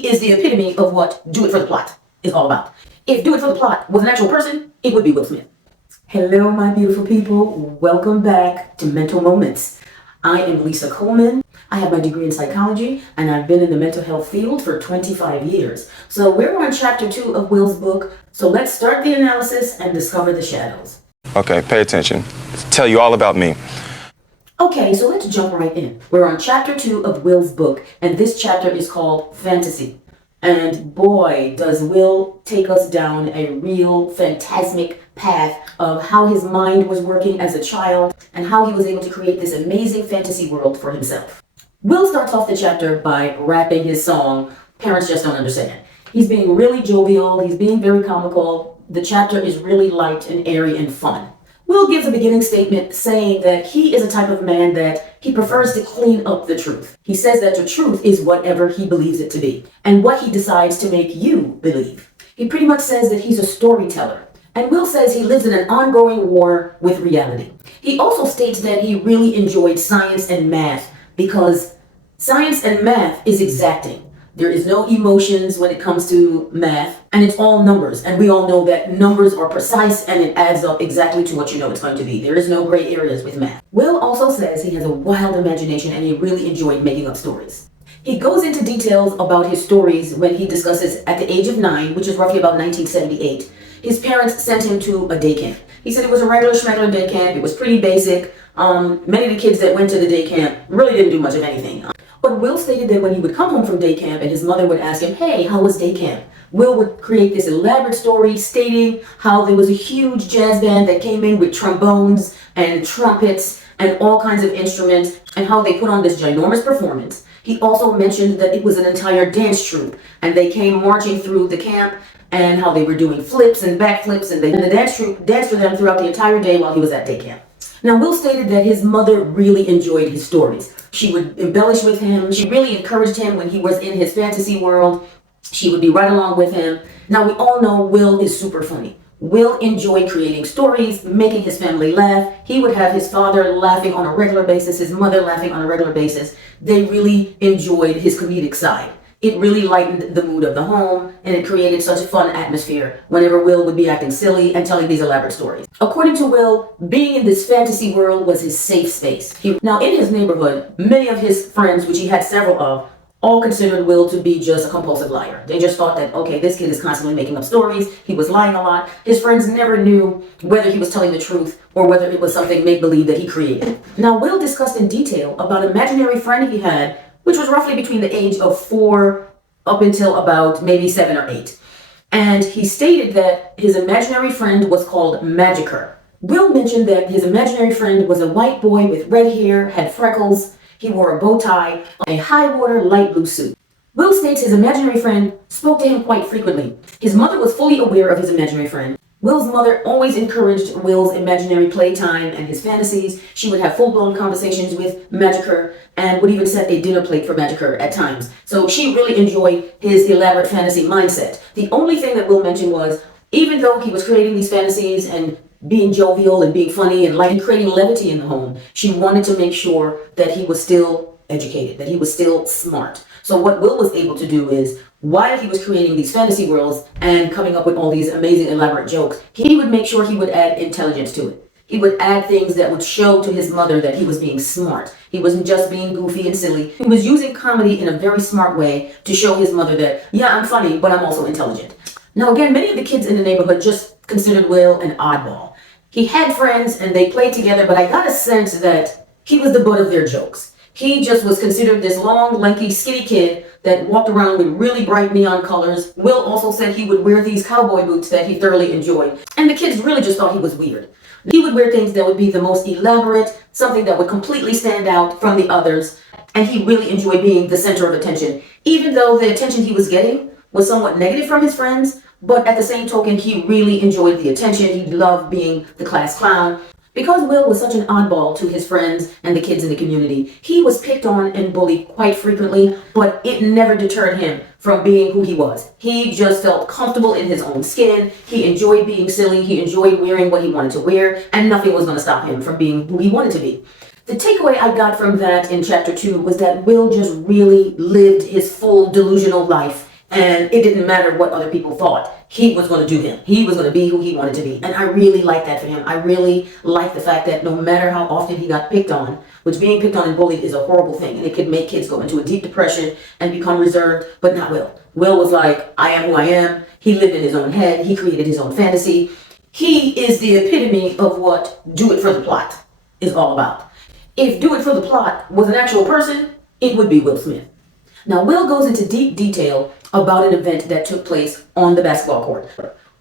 He is the epitome of what do it for the plot is all about. If do it for the plot was an actual person, it would be Will Smith. Hello, my beautiful people. Welcome back to Mental Moments. I am Lisa Coleman. I have my degree in psychology, and I've been in the mental health field for 25 years. So we're on chapter 2 of Will's book. So let's start the analysis and discover the shadows. Okay, pay attention. Tell you all about me. Okay, so let's jump right in. We're on chapter 2 of Will's book, and this chapter is called Fantasy. And boy, does Will take us down a real phantasmic path of how his mind was working as a child and how he was able to create this amazing fantasy world for himself. Will starts off the chapter by rapping his song, Parents Just Don't Understand. He's being really jovial, he's being very comical. The chapter is really light and airy and fun. Will gives a beginning statement saying that he is a type of man that he prefers to clean up the truth. He says that the truth is whatever he believes it to be and what he decides to make you believe. He pretty much says that he's a storyteller. And Will says he lives in an ongoing war with reality. He also states that he really enjoyed science and math because science and math is exacting. There is no emotions when it comes to math, and it's all numbers. And we all know that numbers are precise and it adds up exactly to what you know it's going to be. There is no gray areas with math. Will also says he has a wild imagination and he really enjoyed making up stories. He goes into details about his stories when he discusses at the age of 9, which is roughly about 1978, his parents sent him to a day camp. He said it was a regular schmegular day camp. It was pretty basic. Many of the kids that went to the day camp really didn't do much of anything. But Will stated that when he would come home from day camp and his mother would ask him, hey, how was day camp? Will would create this elaborate story stating how there was a huge jazz band that came in with trombones and trumpets and all kinds of instruments and how they put on this ginormous performance. He also mentioned that it was an entire dance troupe and they came marching through the camp and how they were doing flips and backflips and the dance troupe danced for them throughout the entire day while he was at day camp. Now, Will stated that his mother really enjoyed his stories. She would embellish with him. She really encouraged him when he was in his fantasy world. She would be right along with him. Now, we all know Will is super funny. Will enjoyed creating stories, making his family laugh. He would have his father laughing on a regular basis, his mother laughing on a regular basis. They really enjoyed his comedic side. It really lightened the mood of the home, and it created such a fun atmosphere whenever Will would be acting silly and telling these elaborate stories. According to Will, being in this fantasy world was his safe space. Now, in his neighborhood, many of his friends, which he had several of, all considered Will to be just a compulsive liar. They just thought that, okay, this kid is constantly making up stories. He was lying a lot. His friends never knew whether he was telling the truth or whether it was something make-believe that he created. Now, Will discussed in detail about an imaginary friend he had, which was roughly between the age of 4 up until about maybe 7 or 8. And he stated that his imaginary friend was called Magicer. Will mentioned that his imaginary friend was a white boy with red hair, had freckles, he wore a bow tie, a high-water light blue suit. Will states his imaginary friend spoke to him quite frequently. His mother was fully aware of his imaginary friend. Will's mother always encouraged Will's imaginary playtime and his fantasies. She would have full-blown conversations with Magicer and would even set a dinner plate for Magicer at times. So she really enjoyed his elaborate fantasy mindset. The only thing that Will mentioned was, even though he was creating these fantasies and being jovial and being funny and creating levity in the home, she wanted to make sure that he was still educated, that he was still smart. So what Will was able to do is, while he was creating these fantasy worlds and coming up with all these amazing elaborate jokes, he would make sure he would add intelligence to it. He would add things that would show to his mother that he was being smart. He wasn't just being goofy and silly. He was using comedy in a very smart way to show his mother that, yeah, I'm funny, but I'm also intelligent. Now again, many of the kids in the neighborhood just considered Will an oddball. He had friends and they played together, but I got a sense that he was the butt of their jokes. He just was considered this long, lanky, skinny kid that walked around with really bright neon colors. Will also said he would wear these cowboy boots that he thoroughly enjoyed. And the kids really just thought he was weird. He would wear things that would be the most elaborate, something that would completely stand out from the others. And he really enjoyed being the center of attention, even though the attention he was getting was somewhat negative from his friends. But at the same token, he really enjoyed the attention. He loved being the class clown. Because Will was such an oddball to his friends and the kids in the community, he was picked on and bullied quite frequently, but it never deterred him from being who he was. He just felt comfortable in his own skin. He enjoyed being silly. He enjoyed wearing what he wanted to wear, and nothing was going to stop him from being who he wanted to be. The takeaway I got from that in chapter 2 was that Will just really lived his full delusional life. And it didn't matter what other people thought. He was going to do him. He was going to be who he wanted to be. And I really like that for him. I really like the fact that no matter how often he got picked on, which being picked on and bullied is a horrible thing. And it could make kids go into a deep depression and become reserved, but not Will. Will was like, I am who I am. He lived in his own head. He created his own fantasy. He is the epitome of what do it for the plot is all about. If do it for the plot was an actual person, it would be Will Smith. Now, Will goes into deep detail about an event that took place on the basketball court.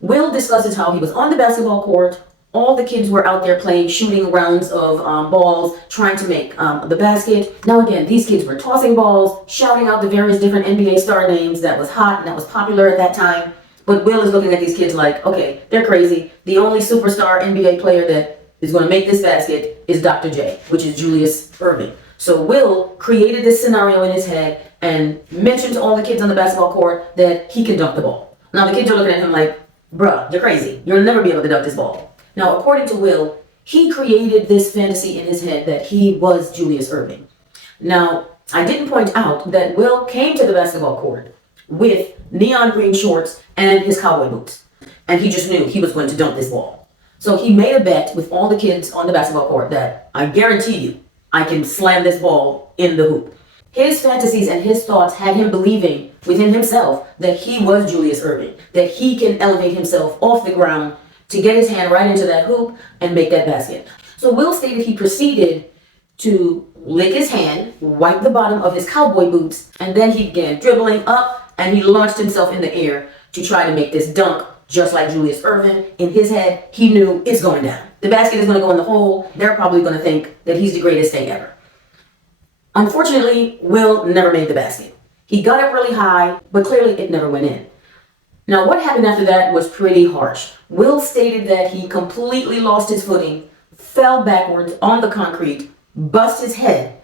Will discusses how he was on the basketball court. All the kids were out there playing, shooting rounds of balls, trying to make the basket. Now, again, these kids were tossing balls, shouting out the various different NBA star names that was hot and that was popular at that time. But Will is looking at these kids like, okay, they're crazy. The only superstar NBA player that is going to make this basket is Dr. J, which is Julius Erving. So Will created this scenario in his head and mentioned to all the kids on the basketball court that he can dunk the ball. Now the kids are looking at him like, bruh, you're crazy. You'll never be able to dunk this ball. Now, according to Will, he created this fantasy in his head that he was Julius Erving. Now, I didn't point out that Will came to the basketball court with neon green shorts and his cowboy boots. And he just knew he was going to dunk this ball. So he made a bet with all the kids on the basketball court that I guarantee you I can slam this ball in the hoop. His fantasies and his thoughts had him believing within himself that he was Julius Erving, that he can elevate himself off the ground to get his hand right into that hoop and make that basket. So Will stated he proceeded to lick his hand, wipe the bottom of his cowboy boots, and then he began dribbling up and he launched himself in the air to try to make this dunk just like Julius Erving. In his head, he knew it's going down. The basket is going to go in the hole. They're probably going to think that he's the greatest thing ever. Unfortunately, Will never made the basket. He got up really high, but clearly it never went in. Now, what happened after that was pretty harsh. Will stated that he completely lost his footing, fell backwards on the concrete, bust his head.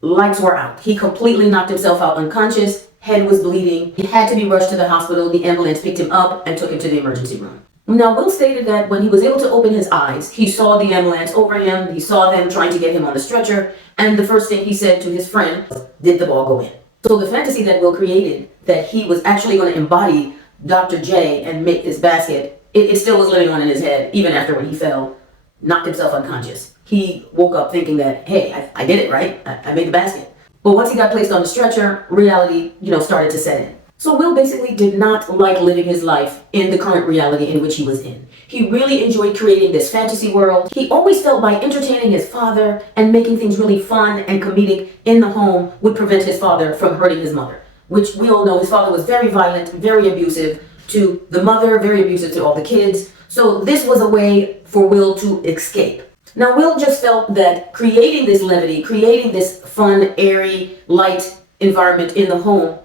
Lights were out. He completely knocked himself out unconscious. Head was bleeding. He had to be rushed to the hospital. The ambulance picked him up and took him to the emergency room. Now, Will stated that when he was able to open his eyes, he saw the ambulance over him. He saw them trying to get him on the stretcher. And the first thing he said to his friend was, did the ball go in? So the fantasy that Will created, that he was actually going to embody Dr. J and make this basket, it still was living on in his head, even after when he fell, knocked himself unconscious. He woke up thinking that, hey, I did it, right? I made the basket. But once he got placed on the stretcher, reality, started to set in. So Will basically did not like living his life in the current reality in which he was in. He really enjoyed creating this fantasy world. He always felt by entertaining his father and making things really fun and comedic in the home would prevent his father from hurting his mother, which we all know his father was very violent, very abusive to the mother, very abusive to all the kids. So this was a way for Will to escape. Now, Will just felt that creating this levity, creating this fun, airy, light environment in the home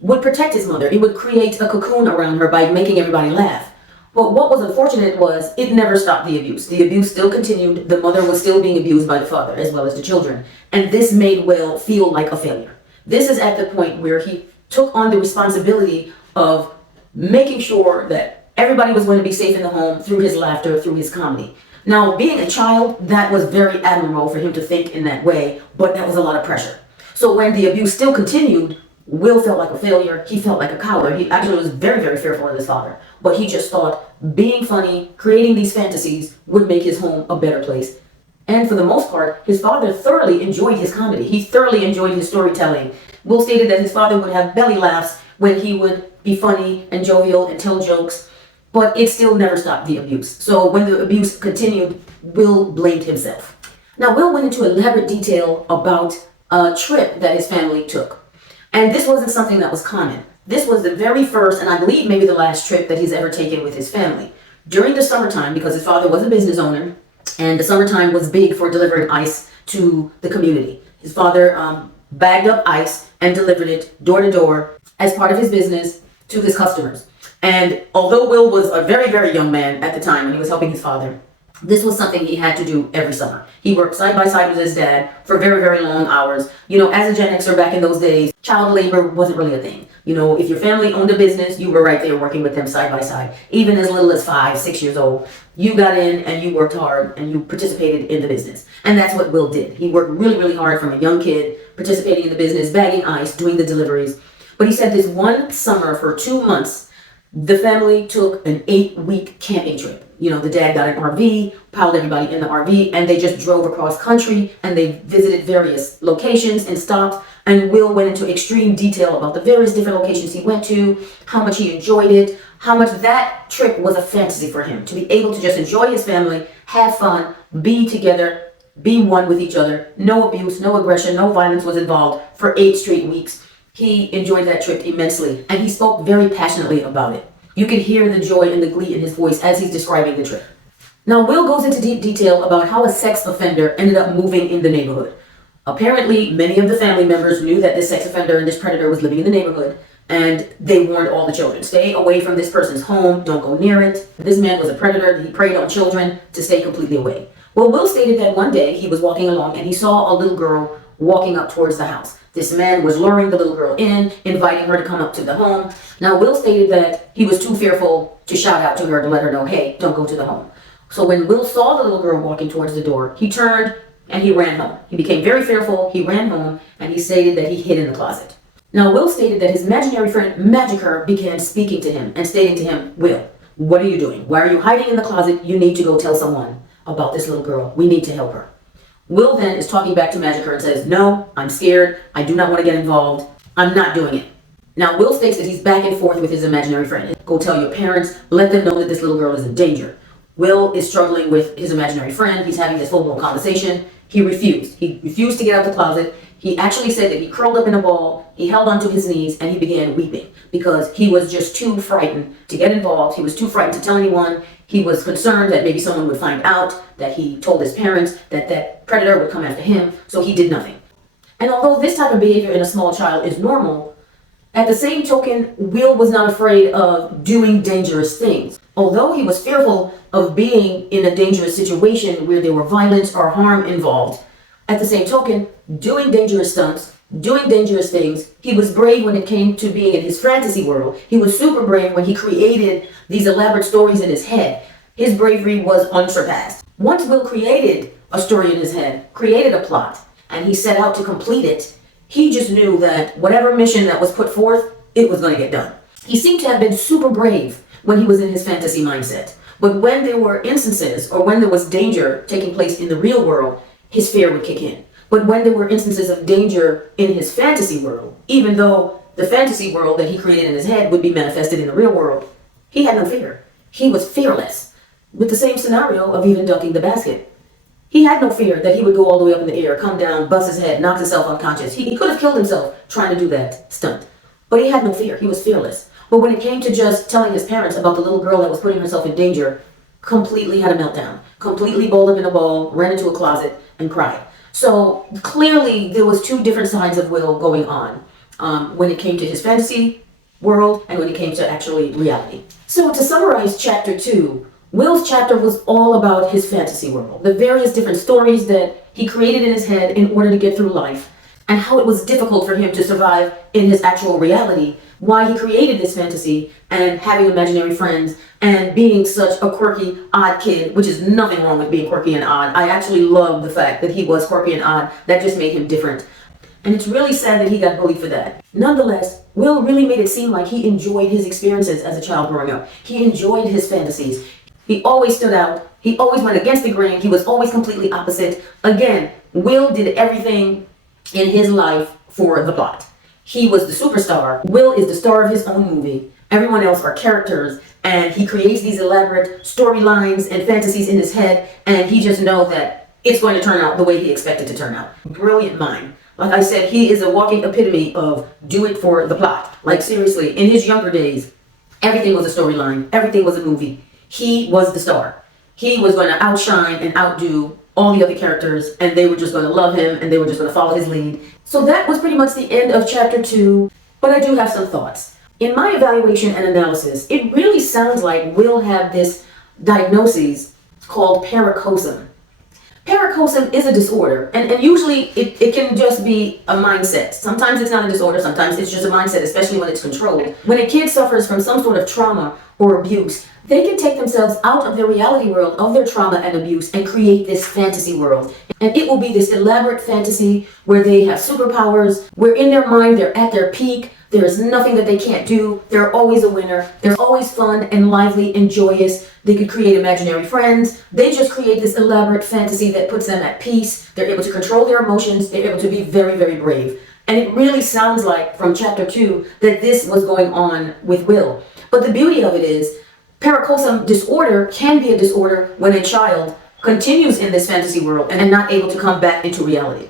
would protect his mother. It would create a cocoon around her by making everybody laugh. But what was unfortunate was it never stopped the abuse. The abuse still continued. The mother was still being abused by the father as well as the children. And this made Will feel like a failure. This is at the point where he took on the responsibility of making sure that everybody was going to be safe in the home through his laughter, through his comedy. Now, being a child, that was very admirable for him to think in that way, but that was a lot of pressure. So when the abuse still continued, Will felt like a failure. He felt like a coward. He actually was very, very fearful of his father. But he just thought being funny, creating these fantasies would make his home a better place. And for the most part, his father thoroughly enjoyed his comedy. He thoroughly enjoyed his storytelling. Will stated that his father would have belly laughs when he would be funny and jovial and tell jokes, but it still never stopped the abuse. So when the abuse continued, Will blamed himself. Now, Will went into elaborate detail about a trip that his family took. And this wasn't something that was common. This was the very first, and I believe maybe the last trip that he's ever taken with his family. During the summertime, because his father was a business owner, and the summertime was big for delivering ice to the community. His father bagged up ice and delivered it door to door as part of his business to his customers. And although Will was a very, very young man at the time when he was helping his father, this was something he had to do every summer. He worked side by side with his dad for very, very long hours. As a Gen Xer back in those days, child labor wasn't really a thing. If your family owned a business, you were right there working with them side by side. Even as little as 5, 6 years old, you got in and you worked hard and you participated in the business. And that's what Will did. He worked really, really hard from a young kid, participating in the business, bagging ice, doing the deliveries. But he said this one summer for 2 months, the family took an 8-week camping trip. The dad got an RV, piled everybody in the RV, and they just drove across country and they visited various locations and stopped. And Will went into extreme detail about the various different locations he went to, how much he enjoyed it, how much that trip was a fantasy for him to be able to just enjoy his family, have fun, be together, be one with each other. No abuse, no aggression, no violence was involved for 8 straight weeks. He enjoyed that trip immensely, and he spoke very passionately about it. You could hear the joy and the glee in his voice as he's describing the trip. Now, Will goes into deep detail about how a sex offender ended up moving in the neighborhood. Apparently, many of the family members knew that this sex offender and this predator was living in the neighborhood, and they warned all the children, stay away from this person's home, don't go near it. This man was a predator. He preyed on children to stay completely away. Well, Will stated that one day he was walking along and he saw a little girl walking up towards the house. This man was luring the little girl in, inviting her to come up to the home. Now, Will stated that he was too fearful to shout out to her to let her know, hey, don't go to the home. So when Will saw the little girl walking towards the door, he turned and he ran home. He became very fearful. He ran home and he stated that he hid in the closet. Now, Will stated that his imaginary friend Magicker began speaking to him and stating to him, Will, what are you doing? Why are you hiding in the closet? You need to go tell someone about this little girl. We need to help her. Will then is talking back to Magicker and says, no, I'm scared. I do not want to get involved. I'm not doing it. Now, Will states that he's back and forth with his imaginary friend. Go tell your parents. Let them know that this little girl is in danger. Will is struggling with his imaginary friend. He's having this full-blown conversation. He refused. He refused to get out of the closet. He actually said that he curled up in a ball, he held onto his knees, and he began weeping because he was just too frightened to get involved. He was too frightened to tell anyone. He was concerned that maybe someone would find out that he told his parents that that predator would come after him, so he did nothing. And although this type of behavior in a small child is normal, at the same token, Will was not afraid of doing dangerous things. Although he was fearful of being in a dangerous situation where there were violence or harm involved, at the same token, doing dangerous stunts, doing dangerous things, he was brave when it came to being in his fantasy world. He was super brave when he created these elaborate stories in his head. His bravery was unsurpassed. Once Will created a story in his head, created a plot, and he set out to complete it, he just knew that whatever mission that was put forth, it was going to get done. He seemed to have been super brave when he was in his fantasy mindset. But when there were instances or when there was danger taking place in the real world, his fear would kick in. But when there were instances of danger in his fantasy world, even though the fantasy world that he created in his head would be manifested in the real world, he had no fear. He was fearless. With the same scenario of even dunking the basket. He had no fear that he would go all the way up in the air, come down, bust his head, knock himself unconscious. He could have killed himself trying to do that stunt. But he had no fear. He was fearless. But when it came to just telling his parents about the little girl that was putting herself in danger, completely had a meltdown. Completely balled up in a ball, ran into a closet, and cried. So clearly there was 2 different sides of Will going on when it came to his fantasy world and when it came to actually reality. So to summarize chapter 2, Will's chapter was all about his fantasy world, the various different stories that he created in his head in order to get through life, and how it was difficult for him to survive in his actual reality, why he created this fantasy, and having imaginary friends, and being such a quirky, odd kid, which is nothing wrong with being quirky and odd. I actually love the fact that he was quirky and odd. That just made him different. And it's really sad that he got bullied for that. Nonetheless, Will really made it seem like he enjoyed his experiences as a child growing up. He enjoyed his fantasies. He always stood out. He always went against the grain. He was always completely opposite. Again, Will did everything in his life for the plot. He was the superstar. Will is the star of his own movie. Everyone else are characters. And he creates these elaborate storylines and fantasies in his head. And he just knows that it's going to turn out the way he expected to turn out. Brilliant mind. Like I said, he is a walking epitome of do it for the plot. Like seriously, in his younger days, everything was a storyline. Everything was a movie. He was the star. He was going to outshine and outdo all the other characters, and they were just going to love him, and they were just going to follow his lead. So that was pretty much the end of chapter 2, but I do have some thoughts. In my evaluation and analysis, it really sounds like Will have this diagnosis called Paracosm. Paracosm is a disorder, and usually it can just be a mindset. Sometimes it's not a disorder, sometimes it's just a mindset, especially when it's controlled. When a kid suffers from some sort of trauma or abuse, they can take themselves out of their reality world of their trauma and abuse and create this fantasy world. And it will be this elaborate fantasy where they have superpowers, where in their mind they're at their peak, There's nothing that they can't do. They're always a winner. They're always fun and lively and joyous. They could create imaginary friends. They just create this elaborate fantasy that puts them at peace. They're able to control their emotions. They're able to be very, very brave. And it really sounds like from chapter 2 that this was going on with Will. But the beauty of it is, Paracosm disorder can be a disorder when a child continues in this fantasy world and not able to come back into reality.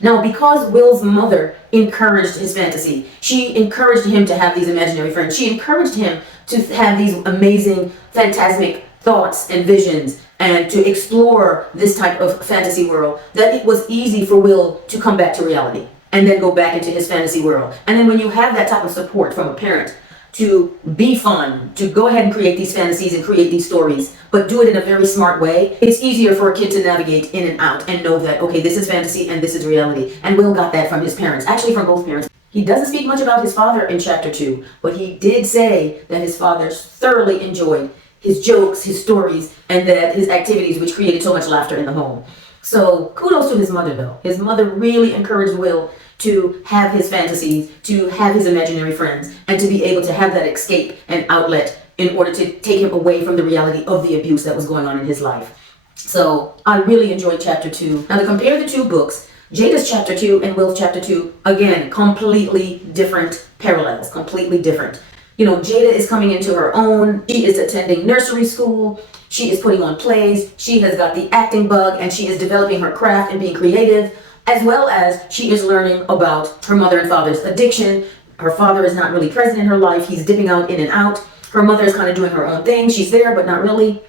Now, because Will's mother encouraged his fantasy, she encouraged him to have these imaginary friends. She encouraged him to have these amazing, phantasmic thoughts and visions and to explore this type of fantasy world, that it was easy for Will to come back to reality and then go back into his fantasy world. And then when you have that type of support from a parent, to be fun, to go ahead and create these fantasies and create these stories, but do it in a very smart way, it's easier for a kid to navigate in and out and know that, okay, this is fantasy and this is reality. And Will got that from his parents, actually from both parents. He doesn't speak much about his father in chapter 2, but he did say that his father thoroughly enjoyed his jokes, his stories, and that his activities, which created so much laughter in the home. So kudos to his mother, though. His mother really encouraged Will to have his fantasies, to have his imaginary friends, and to be able to have that escape and outlet in order to take him away from the reality of the abuse that was going on in his life. So I really enjoyed chapter 2. Now to compare the two books, Jada's chapter 2 and Will's chapter 2, again, completely different parallels, completely different. You know, Jada is coming into her own. She is attending nursery school. She is putting on plays. She has got the acting bug, and she is developing her craft and being creative, as well as she is learning about her mother and father's addiction. Her father is not really present in her life. He's dipping out in and out. Her mother is kind of doing her own thing. She's there, but not really.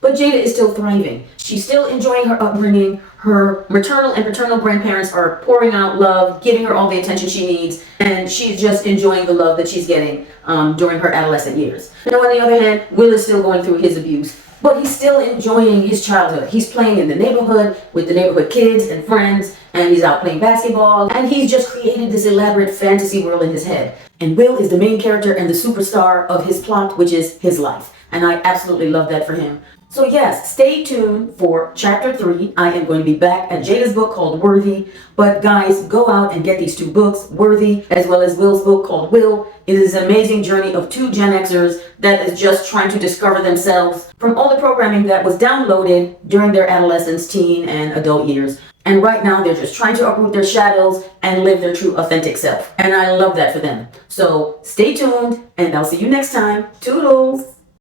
But Jada is still thriving. She's still enjoying her upbringing. Her maternal and paternal grandparents are pouring out love, giving her all the attention she needs, and she's just enjoying the love that she's getting during her adolescent years. Now, on the other hand, Will is still going through his abuse, but he's still enjoying his childhood. He's playing in the neighborhood with the neighborhood kids and friends, and he's out playing basketball, and he's just created this elaborate fantasy world in his head. And Will is the main character and the superstar of his plot, which is his life. And I absolutely love that for him. So yes, stay tuned for chapter 3. I am going to be back at Jada's book called Worthy. But guys, go out and get these two books, Worthy, as well as Will's book called Will. It is an amazing journey of two Gen Xers that is just trying to discover themselves from all the programming that was downloaded during their adolescence, teen, and adult years. And right now, they're just trying to uproot their shadows and live their true, authentic self. And I love that for them. So stay tuned, and I'll see you next time. Toodles!